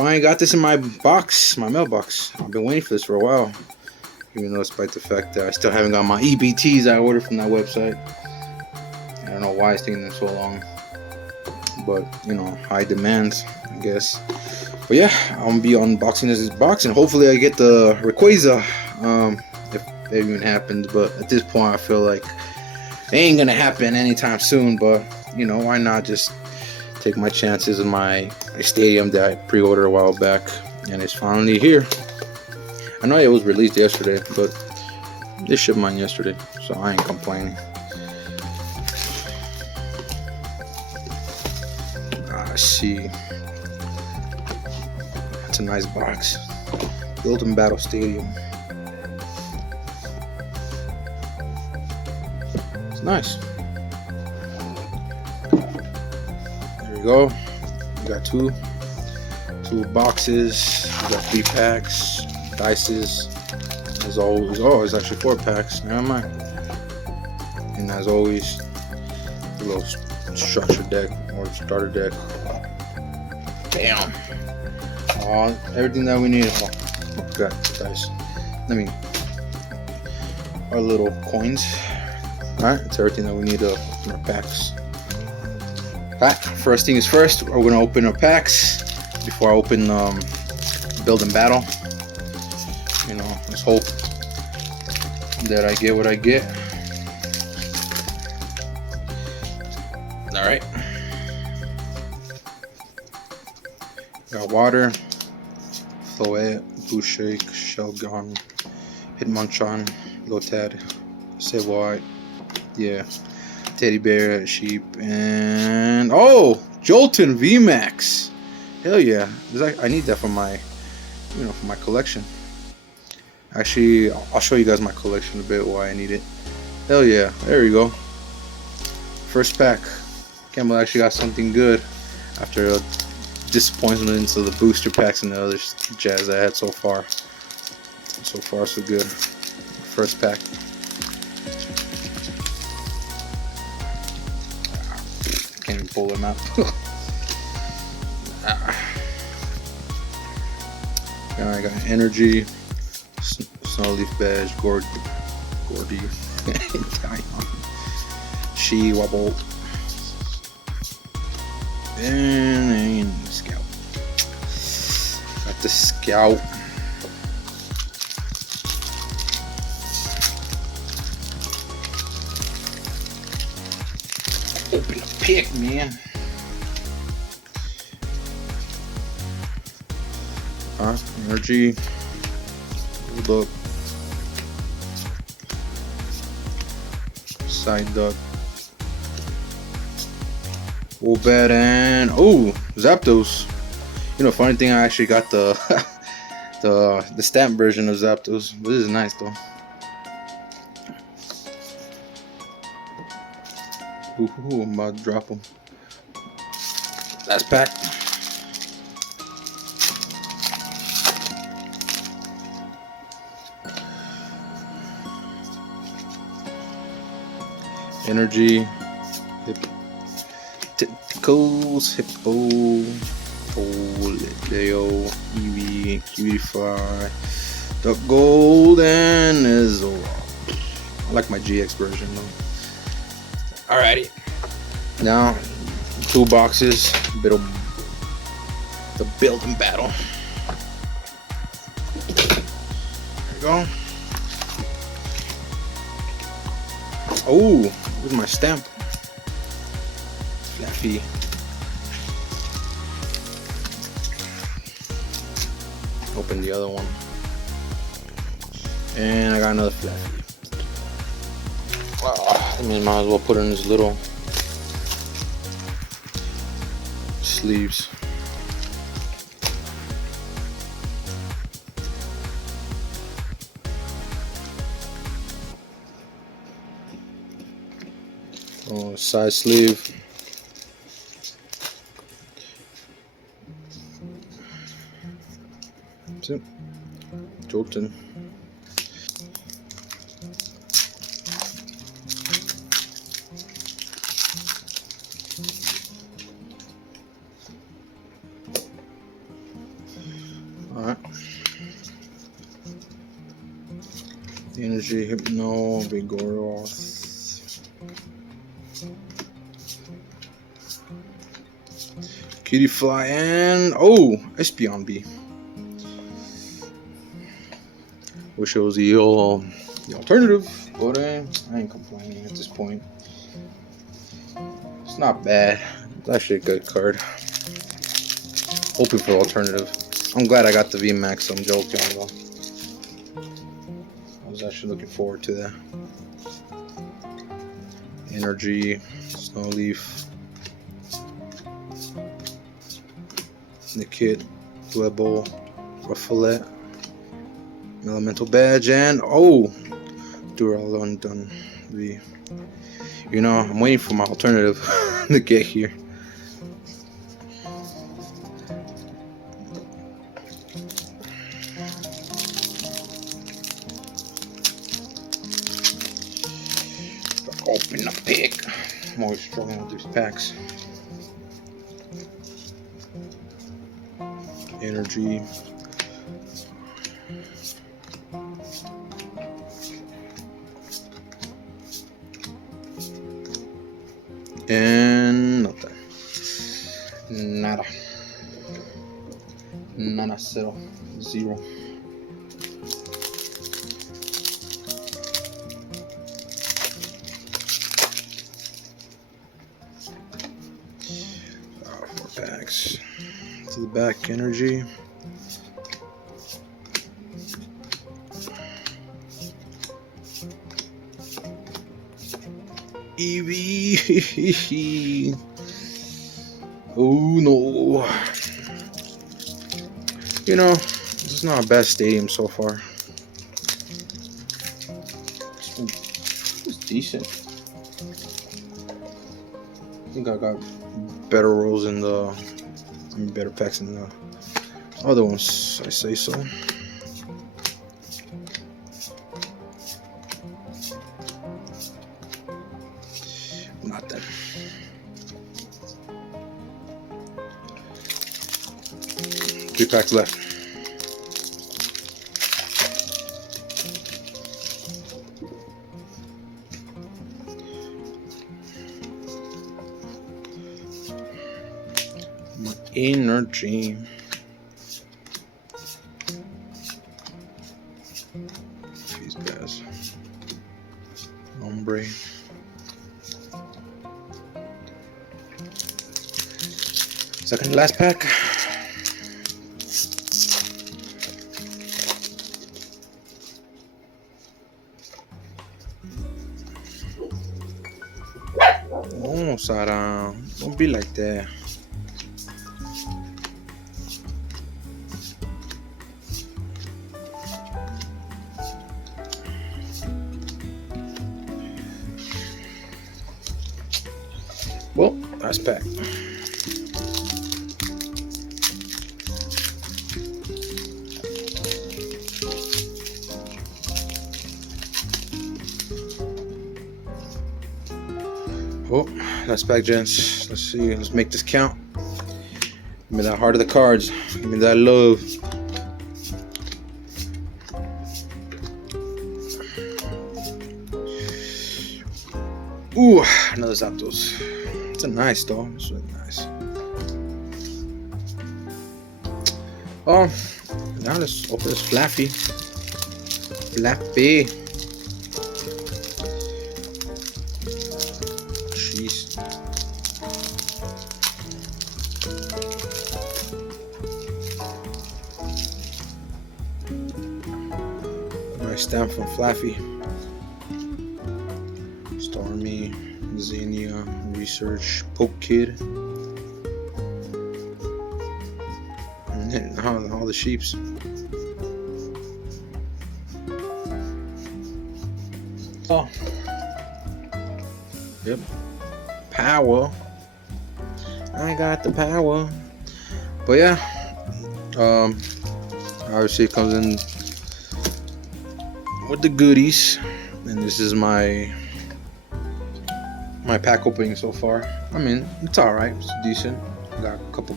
finally got this in my box, my mailbox. I've been waiting for this for a while. Even though despite the fact that I still haven't got my EBTs I ordered from that website. I don't know why it's taking them so long. But, you know, high demand, I guess. But yeah, I'm going to be unboxing this box. And hopefully I get the Rayquaza. If it even happens. But at this point I feel like it ain't going to happen anytime soon. But, you know, why not just take my chances with my stadium that I pre-ordered a while back. And it's finally here. I know it was released yesterday, but they shipped mine yesterday, so I ain't complaining. I see. That's a nice box. Built-in Battle Stadium. It's nice. There you go. You got two boxes. You got 3 packs. Dices, as always. Oh, it's actually 4 packs. Never mind. And as always, the little structure deck or starter deck. Damn. Everything that we need. Oh, got the dice. I mean, our little coins. Alright, it's everything that we need to open our packs. Alright, first thing is first, we're gonna open our packs before I open Build and Battle. You know, let's hope that I get what I get. Alright. Got water, Floette, Boushake, Shelgon, Hitmonchan, Lotad, Savoy, yeah, Teddy Bear, Sheep, and oh! Jolton VMAX! Hell yeah. I need that for my, you know, for my collection. Actually, I'll show you guys my collection a bit, why I need it. Hell yeah, there you go. First pack. Can't believe I actually got something good after disappointments of the booster packs and the other jazz I had so far. So far, so good. First pack. Can't even pull them out. I got energy. Snowleaf Badge, Gordy, She Wobble, and Scout. Got the Scout. Open the pick, man. Energy. Hold up. Side duck. Wobbat and oh, Zapdos. You know, funny thing, I actually got the the stamp version of Zapdos. This is nice though. Ooh, I'm about to drop them. Last pack. Energy, Tickles, Hippo, Leo, Eevee, Cutify, Duck Gold, and Zoroark. I like my GX version though. Alrighty, now 2 boxes, bit of the Build and Battle. There you go. Oh, where's my stamp? Fluffy. Open the other one. And I got another Fluffy. I mean, might as well put it in this little sleeves. Oh, side sleeve. That's it. Jolton. Energy, Hypno, Vigoroth. Kitty Fly, and Espeon B. Wish it was the alternative, but I ain't complaining at this point. It's not bad. It's actually a good card. Hoping for alternative. I'm glad I got the VMAX. I'm joking though. I was actually looking forward to that. Energy, Snowleaf, Nickit, Dwebble, Rufflet, Elemental Badge, and Duraludon V. You know, I'm waiting for my alternative to get here. Open the pick. I'm always struggling with these packs. Energy. And nothing. Nada. Nada, zero. Four packs. To the back, Energy. Eevee. Oh no. You know, this is not a bad stadium so far. It's decent. I think I got better rolls in better packs in the other ones, I say so. Nothing. Three packs left. My energy. These guys. Ombre. Second to last pack. Oh, Sarah, don't be like that. Well, last pack. Oh, last pack, gents. Let's see. Let's make this count. Give me that heart of the cards. Give me that love. Ooh, another Zapdos. It's a nice though. It's really nice. Oh, now let's open this Flaffy. Flappy. Jeez. Nice stamp from Flaffy. Stormy, Xenia, Research, Poke Kid, and then all the sheeps. Oh, yep, power. I got the power. But yeah, obviously it comes in with the goodies, and this is my pack opening so far. I mean, it's alright, it's decent. Got a couple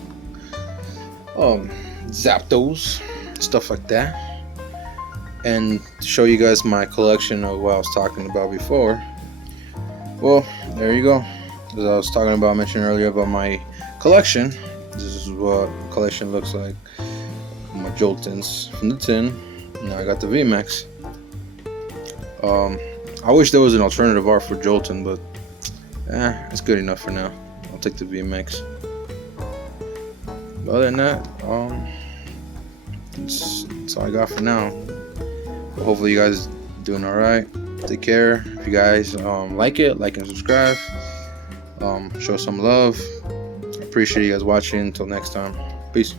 Zapdos, stuff like that. and show you guys my collection of what I was talking about before. Well, there you go. As I was talking about, mentioning earlier about my collection, this is what collection looks like. My Joltons from the tin. Now I got the VMAX. I wish there was an alternative art for Jolton, but it's good enough for now. I'll take the VMAX. But other than that, that's all I got for now. But hopefully you guys doing alright. Take care. If you guys like and subscribe. Show some love. Appreciate you guys watching. Until next time. Peace.